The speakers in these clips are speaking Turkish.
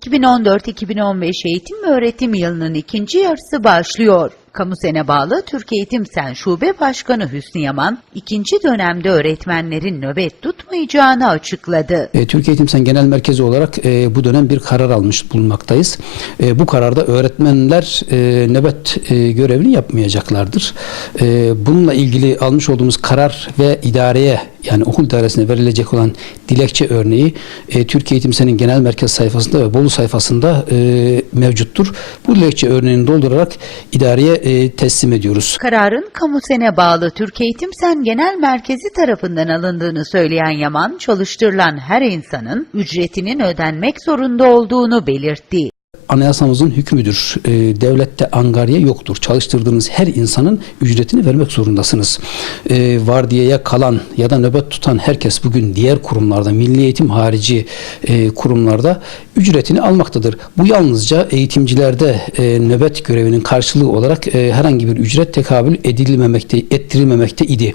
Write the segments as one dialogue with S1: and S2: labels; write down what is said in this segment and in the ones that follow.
S1: 2014-2015 eğitim ve öğretim yılının ikinci yarısı başlıyor. Kamusen'e bağlı Türk Eğitim Sen Şube Başkanı Hüsnü Yaman, ikinci dönemde öğretmenlerin nöbet tutmayacağını açıkladı.
S2: E, Türkiye Eğitim Sen Genel Merkezi olarak e, bu dönem bir karar almış bulunmaktayız. E, bu kararda öğretmenler e, nöbet e, görevini yapmayacaklardır. E, bununla ilgili almış olduğumuz karar ve idareye yani okul idaresine verilecek olan dilekçe örneği e, Türkiye Eğitim Sen'in genel merkez sayfasında ve Bolu sayfasında e, mevcuttur. Bu dilekçe örneğini doldurarak idareye e, teslim ediyoruz.
S1: Kararın Kamusen'e bağlı Türk Eğitim Sen Genel Merkezi tarafından alındığını söyleyen Yaman, çalıştırılan her insanın ücretinin ödenmek zorunda olduğunu belirtti.
S2: Anayasamızın hükmüdür. E, devlette angarya yoktur. Çalıştırdığınız her insanın ücretini vermek zorundasınız. E, vardiyaya kalan ya da nöbet tutan herkes bugün diğer kurumlarda, milli eğitim harici e, kurumlarda ücretini almaktadır. Bu yalnızca eğitimcilerde e, nöbet görevinin karşılığı olarak e, herhangi bir ücret tekabül edilmemekte, ettirilmemekte idi.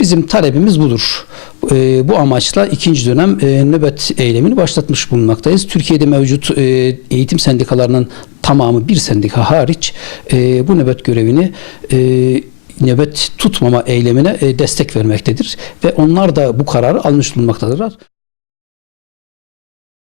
S2: Bizim talebimiz budur. E, bu amaçla ikinci dönem e, nöbet eylemini başlatmış bulunmaktayız. Türkiye'de mevcut e, eğitim sendikalarının tamamı bir sendika hariç e, bu nöbet görevini e, nöbet tutmama eylemine e, destek vermektedir ve onlar da bu kararı almış bulunmaktadırlar.